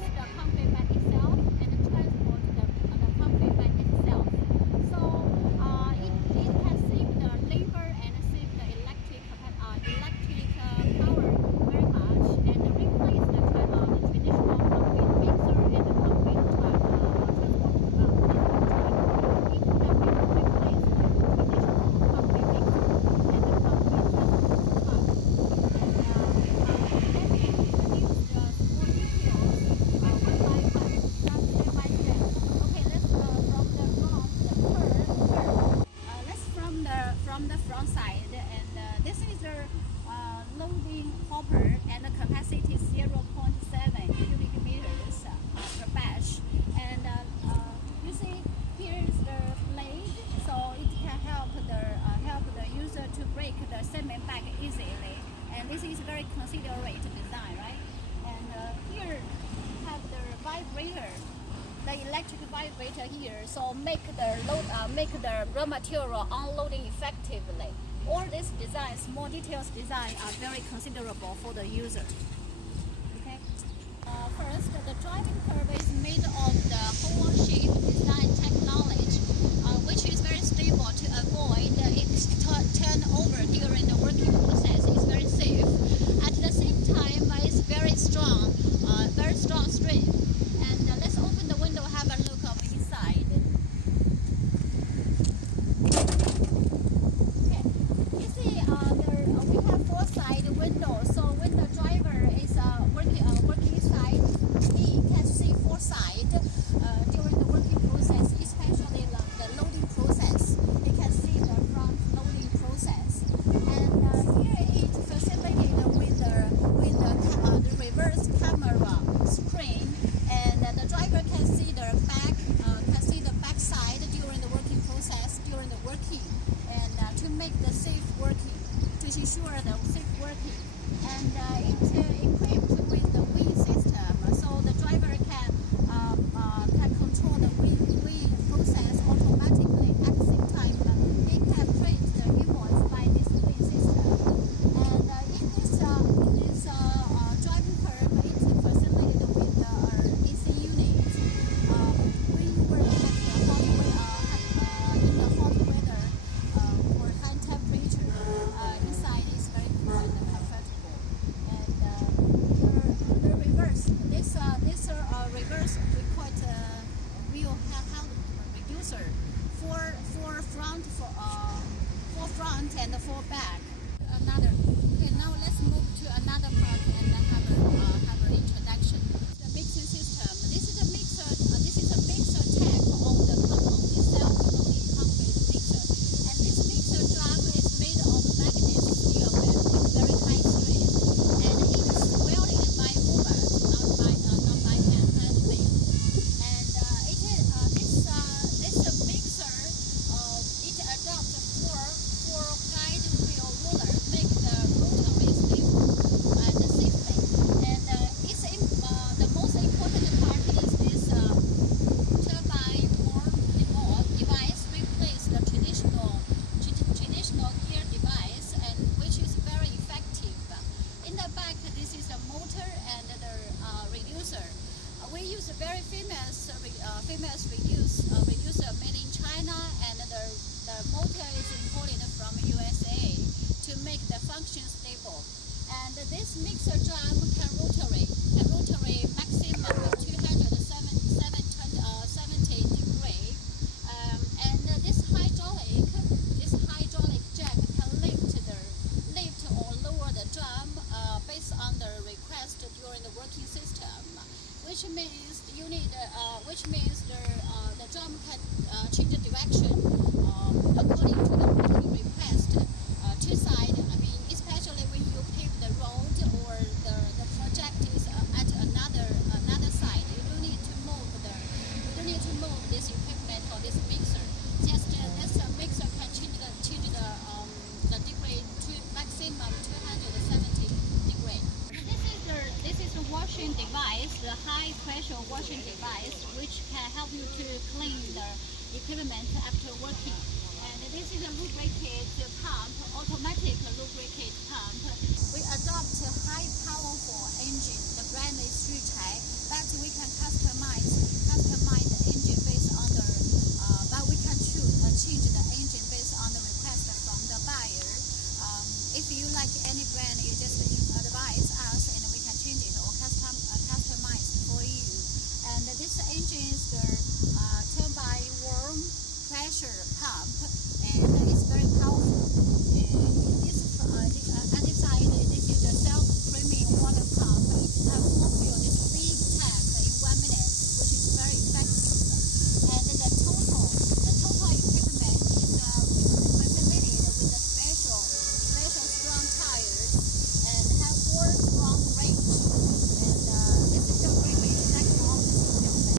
mix the concrete bag itself and transport the concrete bag itself. So it can save the labor and save the electric power very much, and replace the traditional concrete mixer and the concrete truck transport truck. It can replace the traditional concrete mixer and the concrete transport truck. And let me introduce the small details one by one, step by step. Okay, let's from the front side, and this is the loading hopper, and the capacity 0.7 cubic meters per batch. And you see here is the blade, so it can help the user to break the cement bag easily. And this is very considerate design, right? And here have the vibrator, the electric vibrator here, so make the raw material unloading effectively. All these designs, small details design, are very considerable for the user. Okay. First, the driving curve is made of the whole shape design technology, which is very stable to avoid its turnover during the working process. It's very safe. At the same time, it's very strong strength. And let's open the window, have a look of inside. Okay, you see we have four side windows. So when the driver is working inside, he can see four sides during the working process, especially the loading process. He can see the front loading process. And here it facilitated with the reverse camera screen. And the driver can see the back side during the working process, during the working, and to make the safe working, to ensure the safe working. And it's equipped with the wheel system, so the driver can control the wheel process automatically. At the same time, they can print the invoice by this wheel system. And in this driving curve, it's facilitated with the AC unit. When you work at the hot weather or high temperature, inside is very cool and comfortable. And the reverse, this reverse requires wheel handle reducer for front and for back. Okay, now let's move to another part and have an introduction. The mixing system. This is a mixer tank of the self-loading concrete mixer. And this mixer drum is made of magnet steel with very high strength, and it is welded by robot, not by hand made. And this mixer it adopts four guide wheel roller, make the rotary stable and safely. And the most important part is this turbine remote device replace the traditional gear device, and which is very effective. In the back, this is a motor and the reducer. We use a very famous reducer made in China, and the motor is imported from USA to make the function stable. And this mixer drum can rotary maximum 270 degrees. And this hydraulic jack can lift or lower the drum based on the request during the working system, which means the drum can change the direction according to the working request. Two side, especially when you pave the road or the project is at another side, you don't need to move this equipment or this mixer. Just this mixer can change the degree to maximum 270 degrees. This is the washing device, the high pressure washing device, which can help you to clean the equipment after working. And this is a lubricated pump, automatic lubricated pump. We adopt a high powerful engine. The brand is but we engine is the turbine warm pressure pump, and it's very powerful. And this, on this side, this is the self